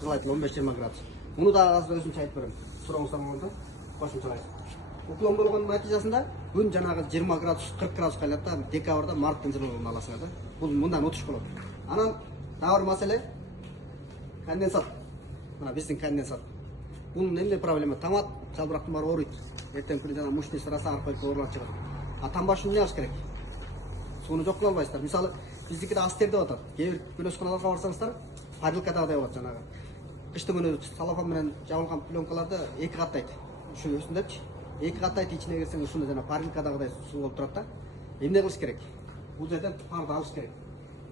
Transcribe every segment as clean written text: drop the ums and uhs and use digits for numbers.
Желательно 15-20 градус. Мұны да азыр өзімше айтып беремін. Сұрауыңыздар болғанда қосымшалайсыз. Уклон болған нәтижесінде күн жаңағы 20 градус, 40 градус қайлатта декабрда марттың жылуын аласыңдар да. Бұл мұндан өтіш болады. Анан тағы бір мәселе конденсат. Мына біздің конденсат. Бұл немде проблема? Тамат жалбырақтың бары орыйды. Ертең күні жаңа мощный сырасы арқылы орлап шығады. А тамбаш үшін не алыш керек? Соны жоқ қыла албайсыздар. Мысалы, біздікіде астерде отады. Кейбір күнөшханаларға барсаңыздар, парилкадағыдай болады жаңағы. Қыштың күні салафан менен жабылған пленкаларды екі қаттайды. Үш өсіндепші. Екі қаттайды, içine кірсең ұшында жаңа парилкадағыдай су болып тұрады да. Емне қылыш керек? Бұл жерден парды алыш керек.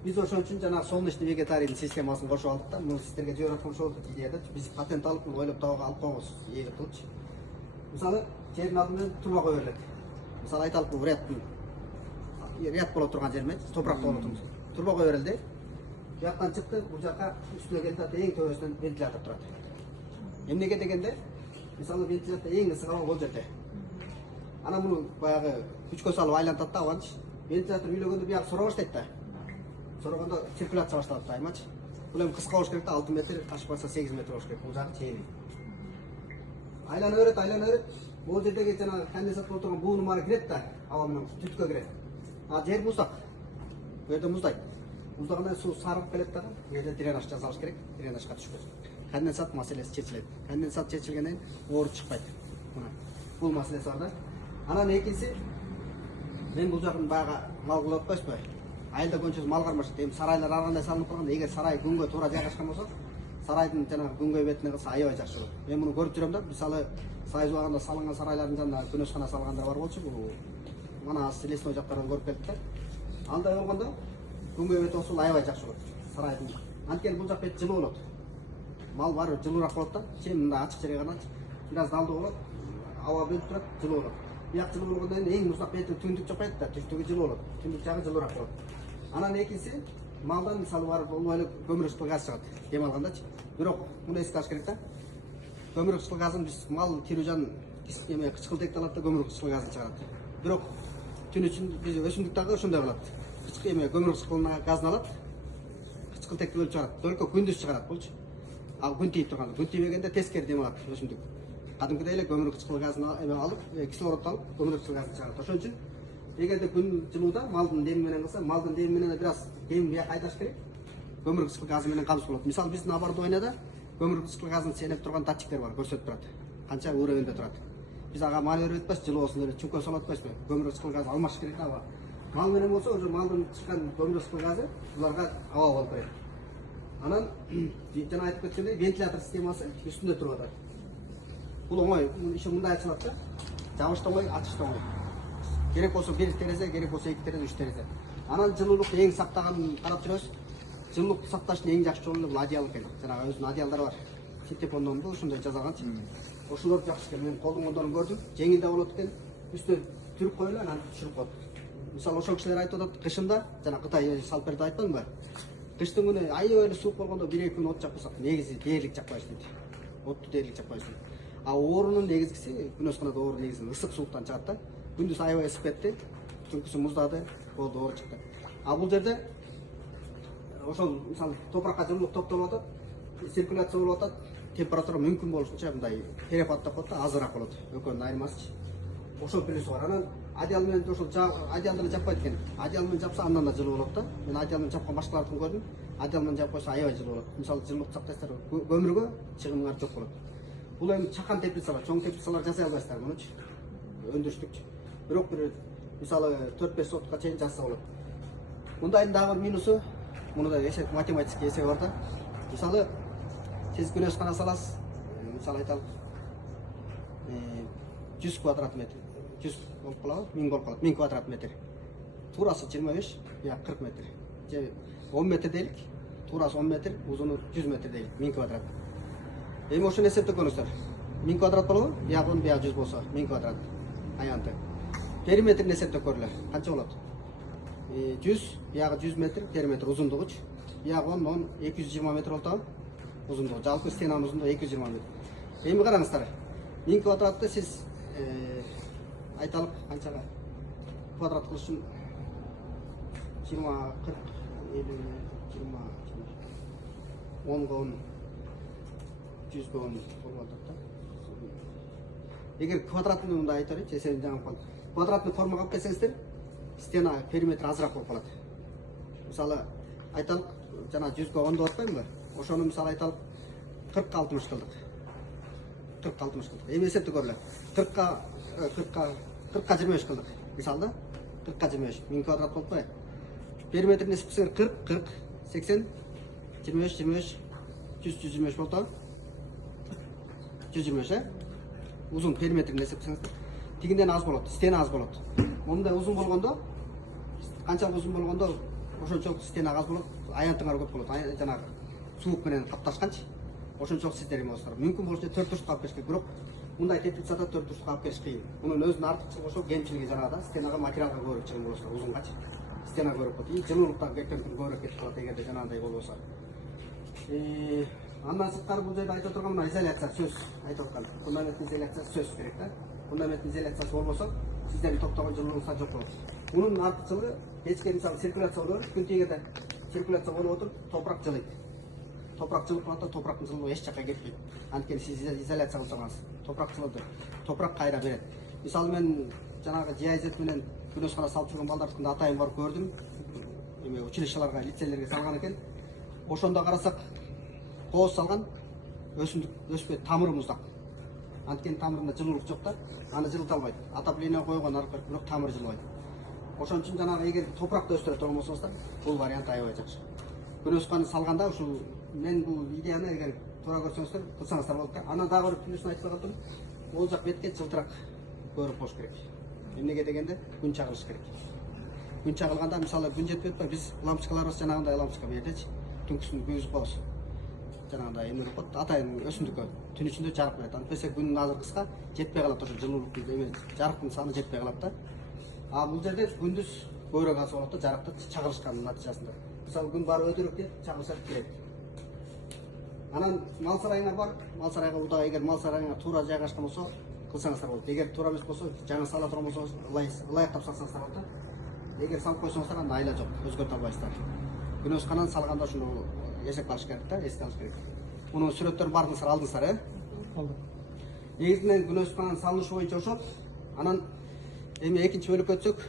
Biz ошон үчүн жана солнечный вегетарийдин системасын кошуп алдык да. Муну сиздерге жөнөткөн ошол идеяда биз патент алып муну ойлоп табууга алып коебуз. Эги кылчу. Мисалы, жердин алдынан труба кое берилет. Мисалы айталык бул ряд боло турган жер эмес, топуракта боло турган. Труба кое берилди. Бияктан чыкты, бул жака үстүнө келип атат, эң төбөсүнөн вентилятор турат. Эмнеге дегенде, мисалы вентилятор эң ысык аба бул жерде. Анан муну баягы күчкө салып айлантат да, анчы. Вентилятор үйлөгөндө бияк сора баштайт да. Сорогондо циркуляция башталат да, аймачы. Бул эми кыска болуш керек да, 6 метр, ашпаса 8 метр болуш керек. Бул жагы чейин. Айлана берет. Бул жердеги жана конденсат болуп турган буунун баары кирет да, аба менен түткө кирет. А жер муздак. Бул жерде муздайт. Муздагандан суу сарып келет да, бул жерде дренаж жасалыш керек, дренажга түшпөсүн. Конденсат маселеси чечилет. Конденсат чечилгенден оор чыкпайт. Мына бул маселеси бар да. Анан экинчиси, мен бул жагын баягы мал кылып атпайсызбы? Айылда көңчөсү мал кармашат. Эми сарайлар ар кандай салынып турганда, эгер сарай күнгө туура жайгашкан болсо, сарайдын жанагы күнгөй бетине кылса аябай жакшы болот. Мен муну көрүп жүрөм да, мисалы Сайыз убагында салынган сарайлардын жанына күнөшкана салгандар бар болчу. Бул Манас, Лесной жактардан көрүп келдик да. Андай болгондо күнгөй бети болсо аябай жакшы болот. Сарайдын. Анткени бул жак бет жылуу болот. Мал бары жылуураак болот да. Сен мында ачык жерге карачы. Бираз далдуу болот. Аба бөлүп турат, жылуу болот. Бияк жылуу болгондон кийин эң муздак бети түндүк жакпайт да, түштүгү жылуу болот. Түндүк жагы жылуураак болот. Анан экинчиси, малдан мисалы барып болбой көмүр кычкыл газ чыгат. Дем алгандачы. Бирок муну эске алыш керек да. Көмүр кычкыл газын биз мал тирүүжан эме кычкылтекти алат да көмүр кычкыл газын чыгарат. Бирок түн үчүн биз өсүмдүк дагы ошондой кылат. Кычкыл эме көмүр кычкыл газын алат. Кычкылтекти бөлүп чыгарат. Только күндүз чыгарат болчу. Ал күн тийип турганда, күн тийбегенде тескери дем алат өсүмдүк. Кадимкидей эле көмүр кычкыл газын эме алып, кислород алып, көмүр кычкыл газын чыгарат. Ошон үчүн эгерде күн жылууда малдын деми менен кылса, малдын деми менен бир аз дем бияка айдаш керек. Көмүр кычкыл газы менен камсыз болот. Мисалы биздин Абардойнада көмүр кычкыл газын сенеп турган датчиктер бар, көрсөтүп турат. Канча уровенде турат. Биз ага мал берип атпайбыз, жылуусун эле чүңкө салып атпайбызбы? Көмүр кычкыл газы алмаш керек аба. Мал менен болсо, уже малдын чыккан көмүр кычкыл газы буларга аба болуп берет. Анан жана айтып кеткендей, вентилятор системасы үстүндө туруп атат. Бул оңой, иши мындай ачылат да. Жабыш да оңой, ачыш да оңой. Керек болсо бир терезе, керек болсо эки терезе, үч терезе. Анан жылуулукту эң сактаганын карап жүрөбүз. Жылуулукту сакташтын эң жакшы жолу бул одеял экен. Жанагы өзүнүн одеялдары бар. Синтепондонду ушундай жасалганчы. Ошолорду жакшы экен. Мен колдонгондорун көрдүм. Жеңил да болот экен. Үстүнө түрүп коелу, анан түшүрүп коет. Мисалы ошол кишилер айтып атат, кышында жана Кытай салып берди айтпадымбы? Кыштын күнү аябай эле суук болгондо 1-2 күн от жакпасак, негизи дээрлик жакпайбыз дейт. Отту дээрлик жакпайбыз. А оорунун негизгиси, күнөсканада оору негизи ысык сууктан чыгат да. Күндүз аябай ысып кетти, түнкүсү муздады, болду, оору чыкты. А бул жерде ошол мисалы топуракка жылуулук топтолуп атат, циркуляция болуп атат, температура мүмкүн болушунча мындай перепад деп коет да, азыраак болот. Экөөнүн айырмасы. Ошол плюсу бар. Анан одеял менен ошол одеял менен жаппайт экен. Одеял менен жапса андан да жылуу болот да. Мен одеял менен жапкан башкалардын көрдүм. Одеял менен жапып койсо аябай жылуу болот. Мисалы жылуулук сактайсыздар, көмүргө чыгымыңар жок болот. Бул эми чакан теплицалар, чоң теплицалар жасай албайсыздар мунучу. Өндүрүштүкчү. Бирок бир мисалы 4-5 сотка чейин жасаса болот. Мындайдын дагы бир минусу, муну да эсеп математический эсеби бар да. Мисалы сиз күнөшкана саласыз, мисалы айталык 100 квадрат метр, 100 болуп калабы, 1000 болуп калат, 1000 квадрат метр. Туурасы 25, я 40 метр. Же 10 метр дейlik, туурасы 10 метр, узуну 100 метр дейlik, 1000 квадрат. Эми ошону эсептегөнүздөр. 1000 квадрат болобу? Бияк 10, бияк 100 болсо, 1000 квадрат. Аянты. Периметрин эсептеп көрүлөр. Канча болот? 100, биягы 100 метр, периметр узундугучу. Бияк 10, 220 метр болот. Узундугу, жалпы стенанын узундугу 220 метр. Эми караңыздар. 1000 квадратты сиз айталык канчага квадрат кылыш үчүн 20, 40, 50, 20, 10 10 жүзгө 10 болуп атат да. Эгер квадратный мындай айтар эч, эсебин жаңы кылып, квадратный формага алып келсеңиздер, стена периметри азыраак болуп калат. Мисалы, айталык, жана 100гө 10 деп атпаймынбы? Ошону мисалы айталык 40-60 кылдык. 40-60 кылдык. Эми эсепти көрөлү. 40ка 25 кылдык. Мисалы да 40ка 25 1000 квадрат болуп атпайбы? Периметрин эсептесеңер 40, 80, 25, 100, 125 болуп атабы? 125, Uzun perimetrini эсептесеңиздер. Тигинден аз болот, стена аз болот. Момундай узун болгондо, канчалык узун болгондо, ошончолук стена аз болот, аянтыңар көп болот. Жанагы суук менен капташканчы. Ошончолук сиздер эме болсоңор. Мүмкүн болсо 4 бурчтук алып келишке, бирок мындай теплицада 4 бурчтук алып келиш кыйын. Мунун өзүнүн артыкчылыгы ошо кемчилиги жанагыда стенага материалга көбүрөөк чыгым болосуңар, узунгачы. Стена көбүрөөк болот. И жылуулуктан көбүрөөк кетип калат эгерде жанагындай болбосо. Андан сырткары бул жерде айтып турган мына изоляция сөз айтып аткан. Фундаментный изоляция сөз керек да. Фундаментный изоляциясы болбосо сиздердин топтогон жылуулуктар жок болот. Мунун артыкчылыгы печке мисалы циркуляция болот, күн тигенде циркуляция болуп отуруп топурак жылыйт. Топурак жылып калат, топурактын жылуулугу эч жакка кетпейт. Анткени сиз изоляция кылсаңыз, топурак жылыды, топурак кайра берет. Мисалы мен жанагы GIZ менен күнөскана салып жүргөн балдардыкында атайын барып көрдүм. Эме училищелерге, лицейлерге салган экен. Ошондо карасак кооз салган өсүмдүк өспөйт, тамыры муздак. Анткени тамырында жылуулук жок да, аны жылыта албайт. Отопление койгон аркы бирок тамыры жылбайт. Ошон үчүн жанагы эгер топуракта өстүрө турган болсоңуздар, бул вариант аябай жакшы. Күнөсканы салганда ушул мен бул идеяны эгер туура көрсөңүздөр, кылсаңыздар болот да. Анан дагы бир плюсун айтып калдым. Бул жак бетке жылтырак көрүп болуш керек. Эмнеге дегенде күн чагылыш керек. Күн чагылганда мисалы күн жетпей атпайбы, биз лампочкаларыбыз жанагындай лампочка бердичи, түнкүсүн күйгүзүп коебуз. Жанагындай эме коет, атайын өсүмдүккө түн ичинде жарык берет. Антпесе күнүн азыр кыска жетпей калат, ошо жылуулуктун эме жарыктын саны жетпей калат да. А бул жерде күндүз көбүрөөк аз болот да, жарыкты чагылышканын натыйжасында. Мисалы күн баары өтүрүп кетип чагылыша кирет. Анан мал сарайыңар бар, мал сарайга удаа эгер мал сарайыңар туура жайгашкан болсо кылсаңыздар болот. Эгер туура эмес болсо жаңы сала турган болсоңуз ылайыктап салсаңыздар болот да. Эгер салып койсоңуздар анда айла жок, өзгөртө албайсыздар. Күнөсканан салганда ушуну эсепке алыш керек да, эске алыш керек. Мунун сүрөттөрүн баардыгыңыздар алдыңыздар, Алдым. Негизинен күнөсканан салынышы боюнча ошол. Анан эми экинчи бөлүккө өтсөк,